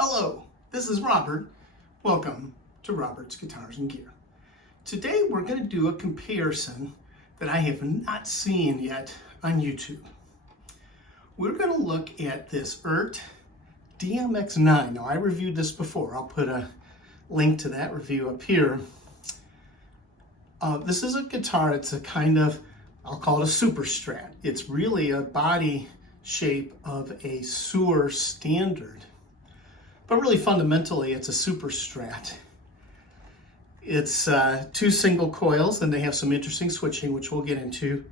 Hello, this is Robert. Welcome to Robert's Guitars and Gear. Today we're going to do a comparison that I have not seen yet on YouTube. We're going to look at this EART DMX-9. Now I reviewed this before. I'll put a link to that review up here. This is a guitar. It's a kind of, I'll call it a super Strat. It's really a body shape of a sewer standard. But really fundamentally, it's a super Strat. It's two single coils, and they have some interesting switching, which we'll get into.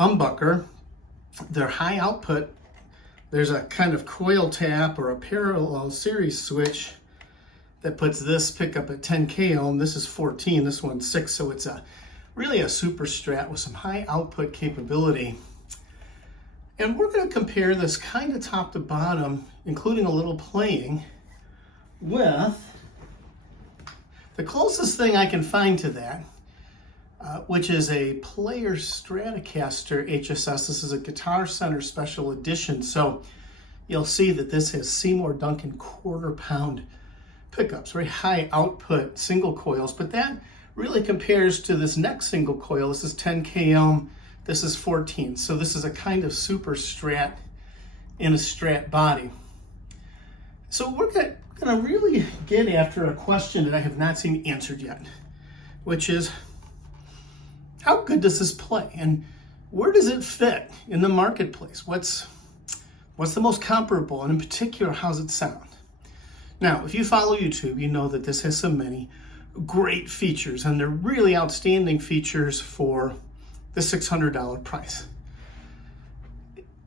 Humbucker. They're high output. There's a kind of coil tap or a parallel series switch that puts this pickup at 10K ohm. This is 14, this one's 6, so it's really a super Strat with some high output capability. And we're going to compare this kind of top to bottom, including a little playing, with the closest thing I can find to that, which is a Player Stratocaster HSS. This is a Guitar Center Special Edition. So you'll see that this has Seymour Duncan quarter-pound pickups, very high output single coils, but that really compares to this next single coil. This is 10K ohm, this is 14. So this is a kind of super Strat in a Strat body. So we're going to really get after a question that I have not seen answered yet, which is, how good does this play? And where does it fit in the marketplace? What's the most comparable? And in particular, how's it sound? Now, if you follow YouTube, you know that this has so many great features, and they're really outstanding features for the $600 price.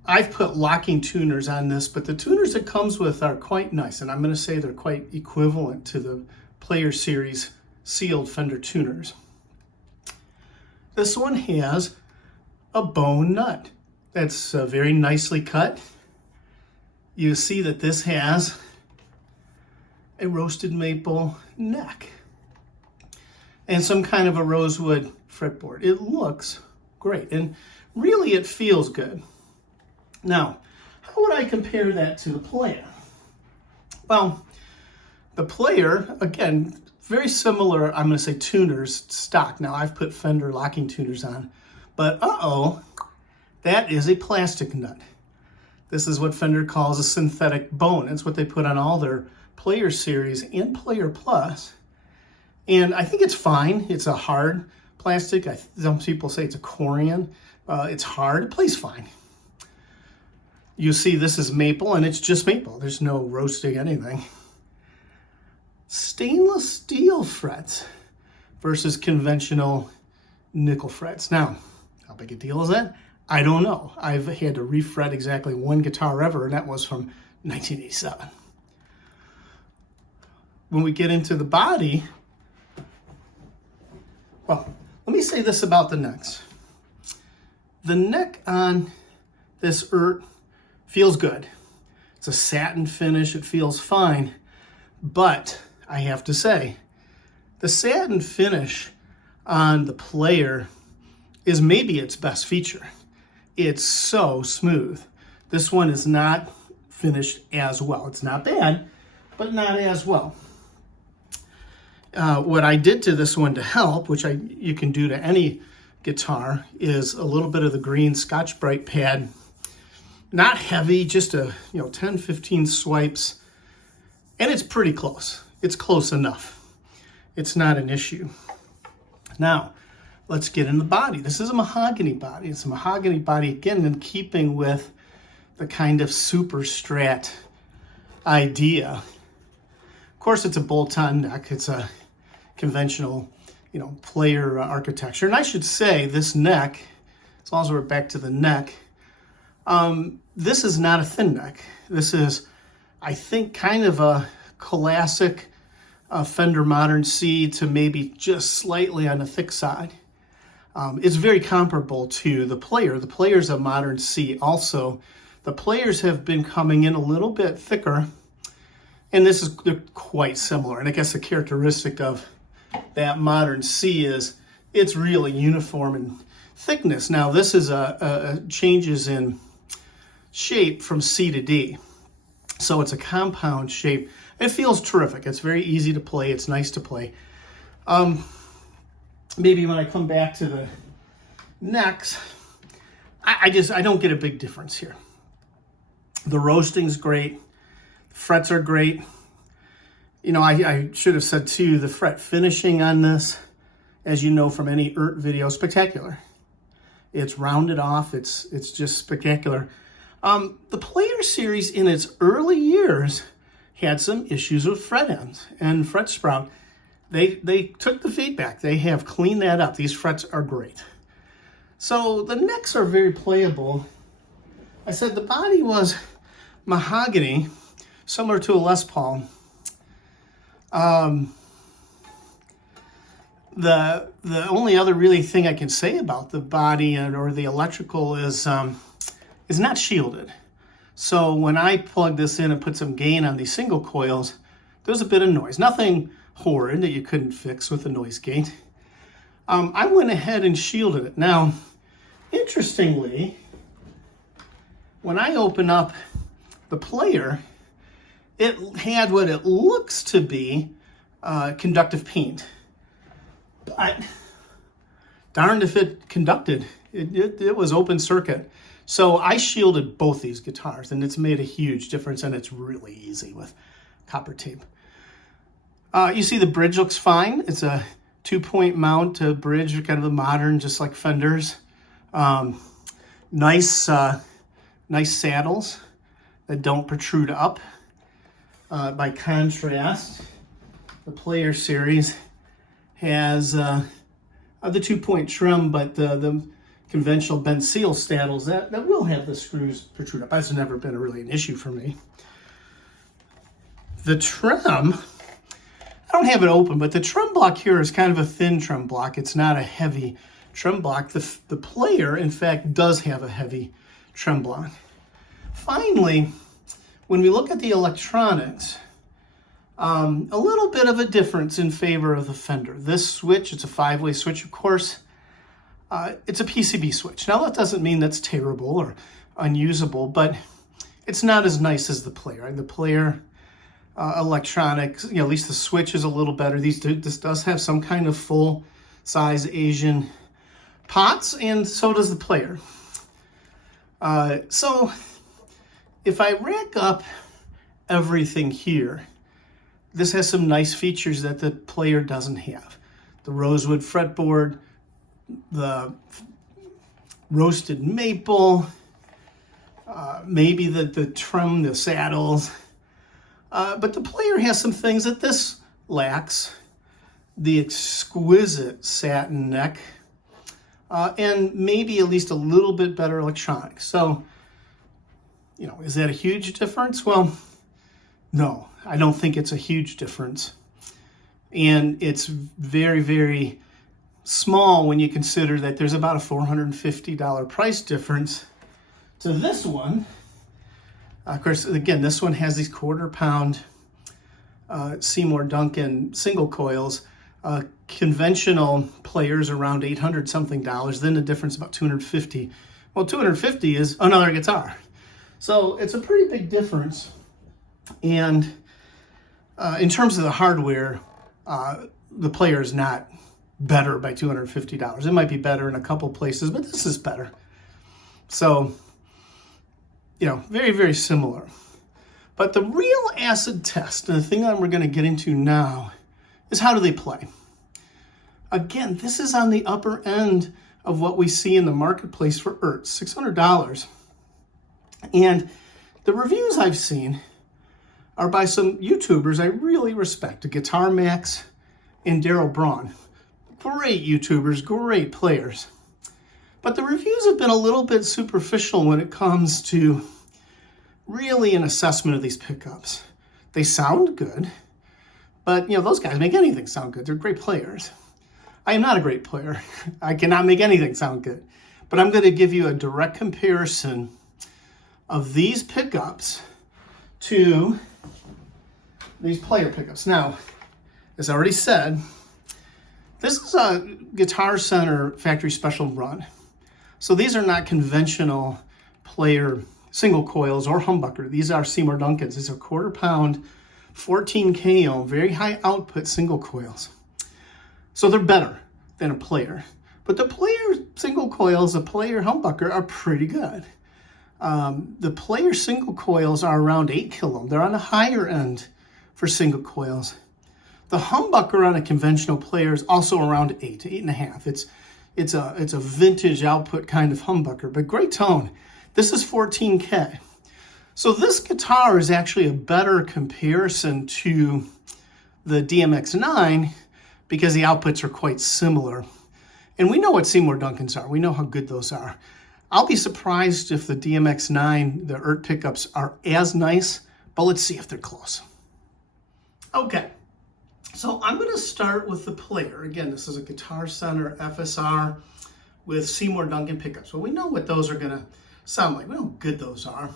I've put locking tuners on this, but the tuners it comes with are quite nice, and I'm going to say they're quite equivalent to the Player Series sealed Fender tuners. This one has a bone nut that's very nicely cut. You see that this has a roasted maple neck and some kind of a rosewood fretboard. It looks great, and really it feels good. Now, how would I compare that to the Player? Well, the Player, again, very similar, I'm going to say tuners, stock. Now, I've put Fender locking tuners on, but that is a plastic nut. This is what Fender calls a synthetic bone. It's what they put on all their Player Series and Player Plus. And I think it's fine. It's a hard plastic. Some people say it's a Corian. It's hard. It plays fine. You see this is maple, and it's just maple. There's no roasting anything. Stainless steel frets versus conventional nickel frets. Now, how big a deal is that? I don't know. I've had to refret exactly one guitar ever, and that was from 1987. When we get into the body, well, let me say this about the necks. The neck on this EART feels good. It's a satin finish. It feels fine. But I have to say, the satin finish on the Player is maybe its best feature. It's so smooth. This one is not finished as well. It's not bad, but not as well. What I did to this one to help, which you can do to any guitar, is a little bit of the green Scotch-Brite pad. Not heavy, just 10, 15 swipes, and it's pretty close. It's close enough. It's not an issue. Now, let's get in the body. This is a mahogany body. It's a mahogany body, again, in keeping with the kind of super Strat idea. Of course, it's a bolt-on neck. It's a conventional, Player architecture. And I should say, this neck, as long as we're back to the neck, this is not a thin neck. This is, I think, kind of a classic Fender Modern C to maybe just slightly on the thick side. It's very comparable to the Player. The Player's a Modern C also. The Players have been coming in a little bit thicker, and they're quite similar. And I guess the characteristic of that Modern C is it's really uniform in thickness. Now, this is a changes in shape from C to D. So it's a compound shape. It feels terrific. It's very easy to play. It's nice to play. Maybe when I come back to the necks, I don't get a big difference here. The roasting's great. The frets are great. You know, I should have said too, the fret finishing on this, as you know from any EART video, spectacular. It's rounded off. It's just spectacular. The Player series in its early years had some issues with fret ends and fret sprout. They took the feedback. They have cleaned that up. These frets are great. So the necks are very playable. I said the body was mahogany, similar to a Les Paul. The only other really thing I can say about the body or the electrical is not shielded. So when I plug this in and put some gain on these single coils, there's a bit of noise. Nothing horrid that you couldn't fix with a noise gate. I went ahead and shielded it. Now, interestingly, when I open up the Player, it had what it looks to be conductive paint. But darned if it conducted. It was open circuit. So I shielded both these guitars, and it's made a huge difference, and it's really easy with copper tape. You see the bridge looks fine. It's a 2-point mount bridge, kind of a modern, just like Fender's. Nice saddles that don't protrude up. By contrast, the Player series has the 2-point trim, but the conventional bent seal saddles that will have the screws protrude up. That's never been really an issue for me. The trim, I don't have it open, but the trim block here is kind of a thin trim block. It's not a heavy trim block. The Player, in fact, does have a heavy trim block. Finally, when we look at the electronics, a little bit of a difference in favor of the Fender. This switch, it's a 5-way switch, of course. It's a PCB switch. Now, that doesn't mean that's terrible or unusable, but it's not as nice as the Player. Right? The Player electronics, you know, at least the switch is a little better. This does have some kind of full-size Asian pots, and so does the Player. So if I rack up everything here, this has some nice features that the Player doesn't have. The rosewood fretboard, the roasted maple, maybe the trim, the saddles. But the Player has some things that this lacks. The exquisite satin neck, and maybe at least a little bit better electronics. So, you know, is that a huge difference? Well, no, I don't think it's a huge difference. And it's very, very small when you consider that there's about a $450 price difference to this one. Of course, again, this one has these 1/4-pound Seymour Duncan single coils. Conventional Players around $800-something. Then the difference about $250. Well, $250 is another guitar. So it's a pretty big difference. And in terms of the hardware, the Player is not better by $250. It might be better in a couple places, but this is better. So, you know, very, very similar. But the real acid test, and the thing that we're going to get into now, is how do they play? Again, this is on the upper end of what we see in the marketplace for EARTs, $600. And the reviews I've seen are by some YouTubers I really respect, Guitar Max and Daryl Braun. Great YouTubers, great players. But the reviews have been a little bit superficial when it comes to really an assessment of these pickups. They sound good, but, you know, those guys make anything sound good. They're great players. I am not a great player. I cannot make anything sound good. But I'm going to give you a direct comparison of these pickups to these Player pickups. Now, as I already said, this is a Guitar Center factory special run. So these are not conventional Player single coils or humbucker. These are Seymour Duncans. These are 1/4 pound, 14K ohm, very high output single coils. So they're better than a player. But the player single coils, the player humbucker are pretty good. The player single coils are around 8 kilo ohm. They're on the higher end for single coils. The humbucker on a conventional player is also around 8, 8.5. It's a vintage output kind of humbucker, but great tone. This is 14K. So this guitar is actually a better comparison to the DMX-9 because the outputs are quite similar. And we know what Seymour Duncans are. We know how good those are. I'll be surprised if the DMX-9, the EART pickups are as nice, but let's see if they're close. Okay, so I'm going to start with the player. Again, this is a Guitar Center FSR with Seymour Duncan pickups. Well, we know what those are going to sound like. We know how good those are.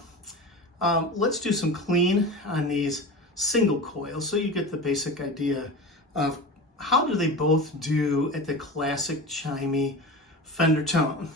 Let's do some clean on these single coils so you get the basic idea of how do they both do at the classic chimey Fender tone.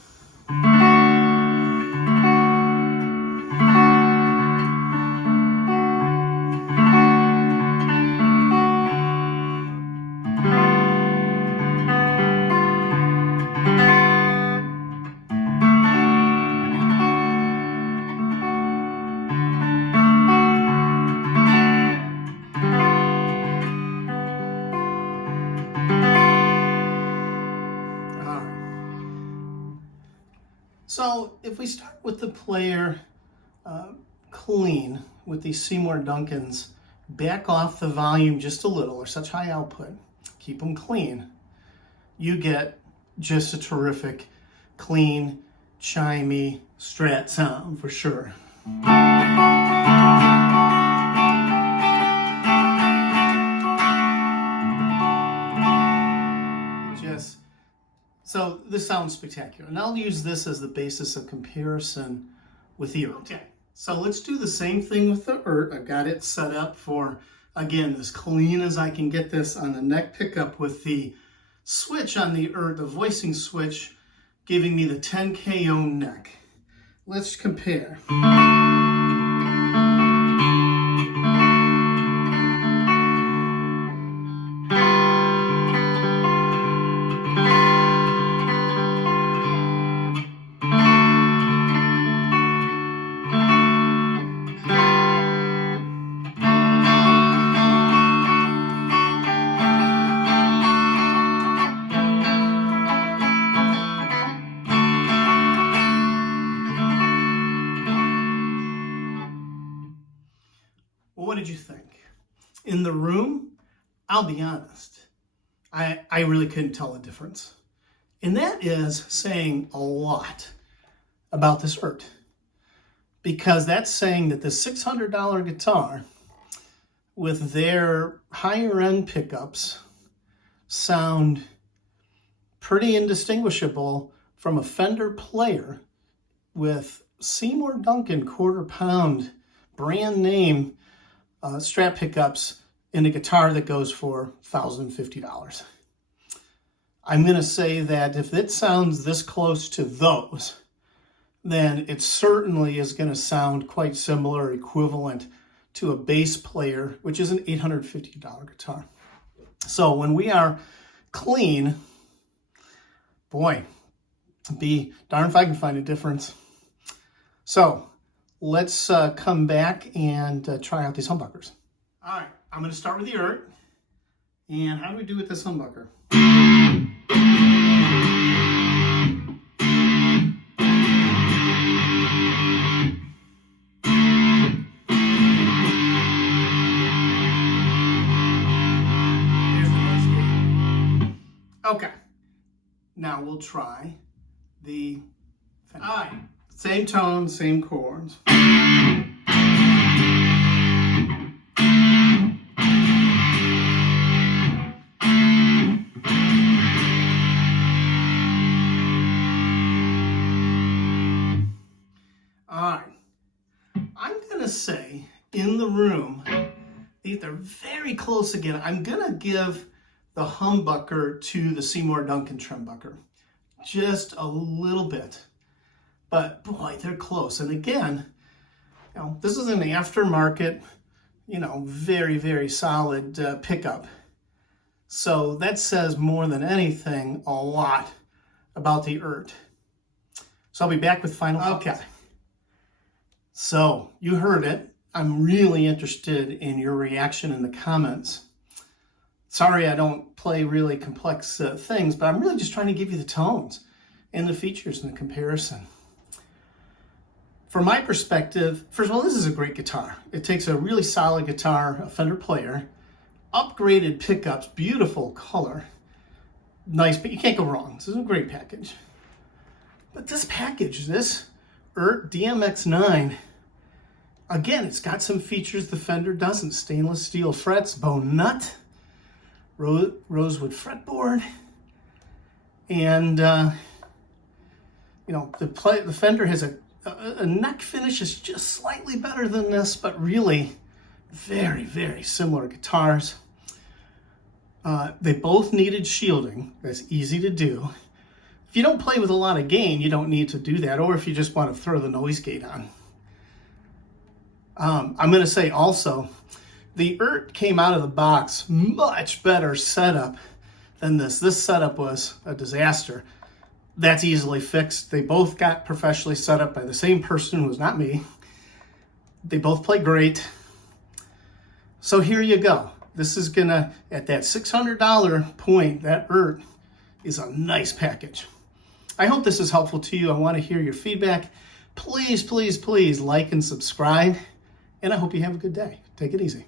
So if we start with the player clean with these Seymour Duncans, back off the volume just a little, or such high output, keep them clean, you get just a terrific, clean, chimey Strat sound for sure. So this sounds spectacular, and I'll use this as the basis of comparison with the EART. Okay, so let's do the same thing with the EART. I've got it set up for, again, as clean as I can get this on the neck pickup with the switch on the EART, the voicing switch, giving me the 10K ohm neck. Let's compare. Well, what did you think? In the room, I'll be honest, I really couldn't tell the difference. And that is saying a lot about this EART, because that's saying that the $600 guitar with their higher end pickups sound pretty indistinguishable from a Fender player with Seymour Duncan 1/4 pound brand name Strat pickups in a guitar that goes for $1,050. I'm going to say that if it sounds this close to those, then it certainly is going to sound quite similar, equivalent to a bass player, which is an $850 guitar. So when we are clean, boy, be darned if I can find a difference. So let's come back and try out these humbuckers. All right, I'm going to start with the EART. And how do we do with this humbucker? Here's the noise gate. Okay, now we'll try the Fender. All right, same tone, same chords. I'm going to say in the room, they're very close again. I'm going to give the humbucker to the Seymour Duncan trembucker. Just a little bit. But boy, they're close. And again, This is an aftermarket, very, very solid pickup. So that says more than anything a lot about the EART. So I'll be back with final thoughts. Okay. So you heard it. I'm really interested in your reaction in the comments. Sorry I don't play really complex things, but I'm really just trying to give you the tones and the features and the comparison. From my perspective, first of all, this is a great guitar. It takes a really solid guitar, a Fender player, upgraded pickups, beautiful color, nice, but you can't go wrong. This is a great package. But this package, this EART DMX-9, again, it's got some features the Fender doesn't. Stainless steel frets, bone nut, rosewood fretboard, and the Fender has a neck finish is just slightly better than this, but really very, very similar guitars. They both needed shielding. That's easy to do. If you don't play with a lot of gain, you don't need to do that, or if you just want to throw the noise gate on. I'm going to say also, the EART came out of the box much better setup than this. This setup was a disaster. That's easily fixed. They both got professionally set up by the same person who was not me. They both play great. So here you go. This is gonna, at that $600 point, that EART is a nice package. I hope this is helpful to you. I want to hear your feedback. Please, please, please like and subscribe. And I hope you have a good day. Take it easy.